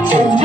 错。